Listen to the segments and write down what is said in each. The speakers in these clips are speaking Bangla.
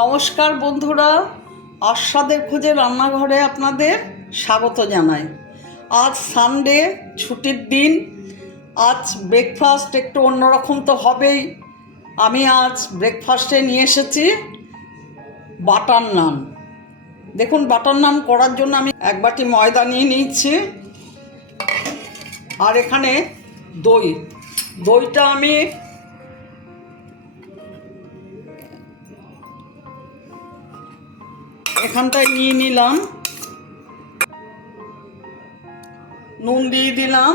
নমস্কার বন্ধুরা আস্বাদের খোঁজে রান্নাঘরে আপনাদের স্বাগত জানাই। আজ সানডে ছুটির দিন। আজ ব্রেকফাস্ট একটু অন্যরকম তো হবেই। আমি আজ ব্রেকফাস্টে নিয়ে এসেছি বাটার নান। দেখুন, বাটার নান করার জন্য আমি এক বাটি ময়দা নিয়ে নিচ্ছি আর এখানে দই। দইটা আমি এখানটায় নিয়ে নিলাম। নুন দিয়ে দিলাম।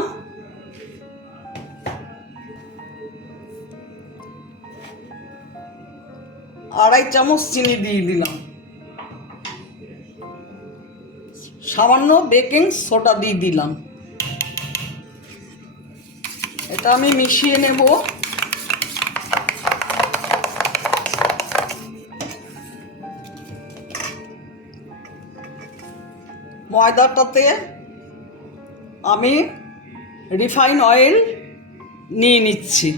আড়াই চামচ চিনি দিয়ে দিলাম। সামান্য বেকিং সোডা দিয়ে দিলাম। এটা আমি মিশিয়ে নেব। ময়দাটাতে আমি রিফাইন অয়েল নিয়ে নিচ্ছি।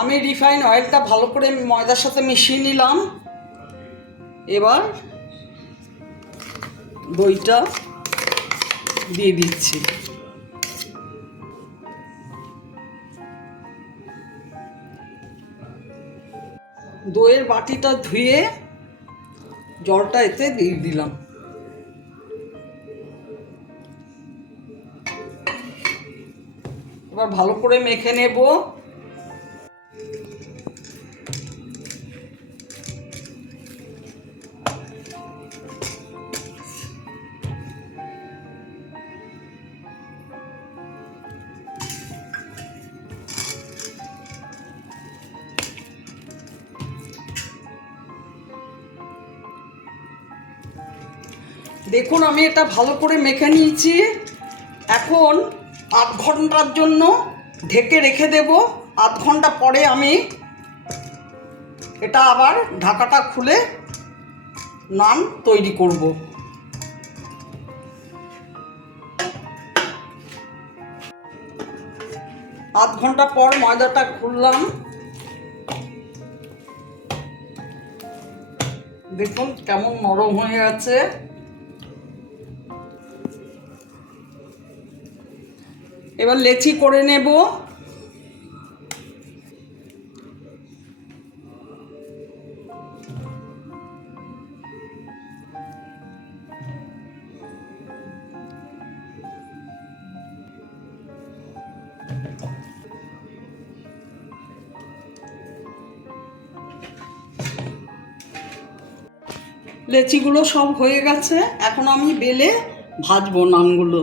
আমি রিফাইন অয়েলটা ভালো করে ময়দার সাথে মিশিয়ে নিলাম। এবার দইটা দিয়ে দিচ্ছি। দইয়ের বাটিটা ধুয়ে জলটা এতে দিয়ে দিলাম। এবার ভালো করে মেখে নেব। দেখুন, আমি এটা ভালো করে মেখে নিয়েছি। এখন আধ ঘণ্টার জন্য ঢেকে রেখে দেব। আধ ঘণ্টা পরে আমি এটা আবার ঢাকাটা খুলে নান তৈরি করব। আধ ঘণ্টা পর ময়দাটা খুললাম। দেখুন, কেমন নরম হয়ে গেছে এবার লেচি করে নেব। লেচিগুলো সব হয়ে গেছে। এখন আমি বেলে ভাজবো নানগুলো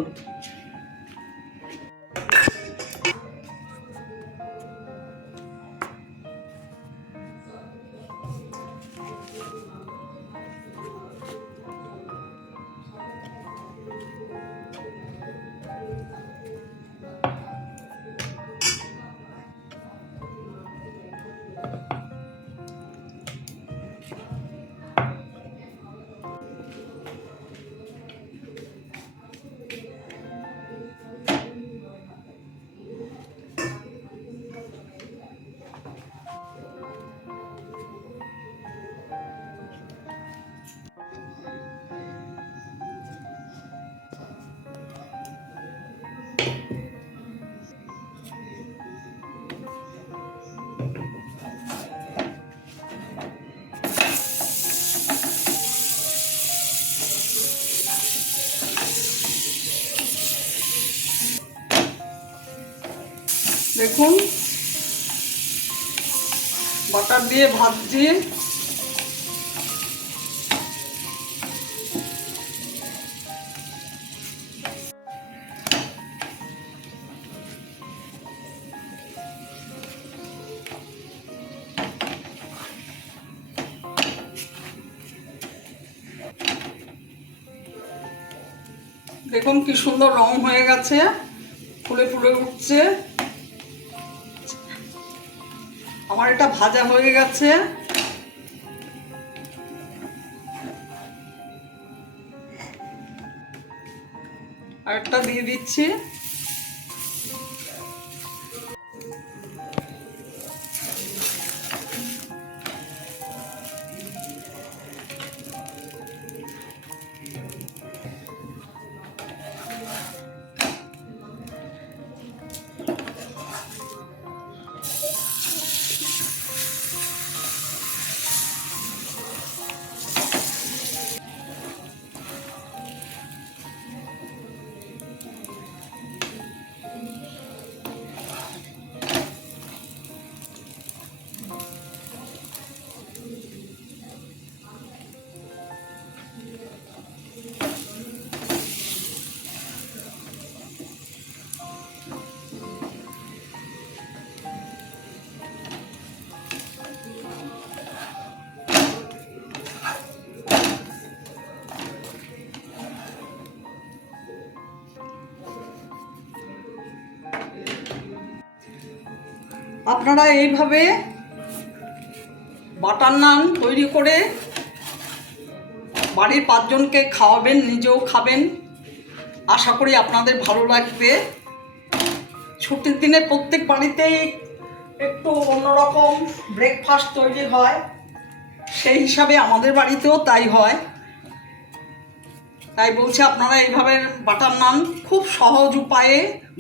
দেখুন। বাটার দিয়ে ভাজছি। দেখুন কি সুন্দর রং হয়ে গেছে। ফুলে ফুলে উঠছে। আমার ভাজা হয়ে গেছে। আরেকটা দিয়ে দিচ্ছি। আপনারা এইভাবে বাটার নান তৈরি করে বাড়ির পাঁচজনকে খাওয়াবেন, নিজেও খাবেন। আশা করি আপনাদের ভালো লাগবে। ছুটির দিনে প্রত্যেক বাড়িতেই একটু অন্যরকম ব্রেকফাস্ট তৈরি হয়। সেই হিসাবে আমাদের বাড়িতেও তাই হয়। তাই বলছি আপনারা এইভাবে বাটার নান খুব সহজ উপায়ে,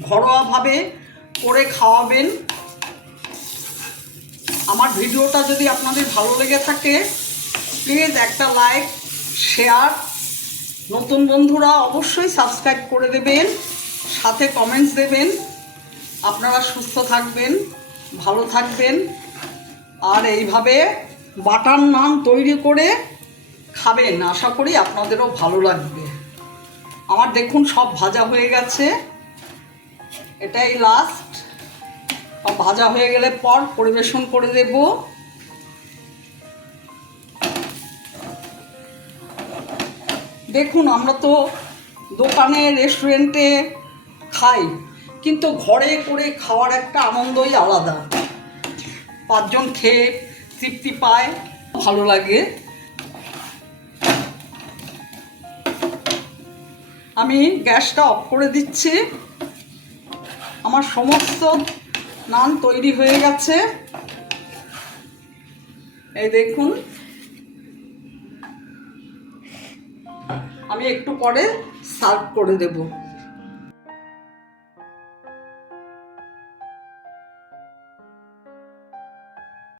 ঘরোয়াভাবে করে খাওয়াবেন। আমার ভিডিওটা যদি আপনাদের ভালো লেগে থাকে প্লিজ একটা লাইক শেয়ার নতুন বন্ধুরা অবশ্যই সাবস্ক্রাইব করে দেবেন, সাথে কমেন্টস দেবেন। আপনারা সুস্থ থাকবেন, ভালো থাকবেন। আর এইভাবে বাটার নান তৈরি করে খাবেন, আশা করি আপনাদেরও ভালো লাগবে। আমার দেখুন সব ভাজা হয়ে গেছে। এটাই লাস্ট ভাজা হয়ে গেলে পর পরিবেশন করে দেব। দেখুন, আমরা তো দোকানে রেস্টুরেন্টে খাই, কিন্তু ঘরে করে খাওয়ার একটা আনন্দই আলাদা। পাঁচজন খেয়ে তৃপ্তি পায়, ভালো লাগে। আমি গ্যাসটা অফ করে দিচ্ছি। আমার সমস্ত নান তৈরি হয়ে গেছে। এই দেখুন। আমি একটু পরে সার্ভ করে দেবো।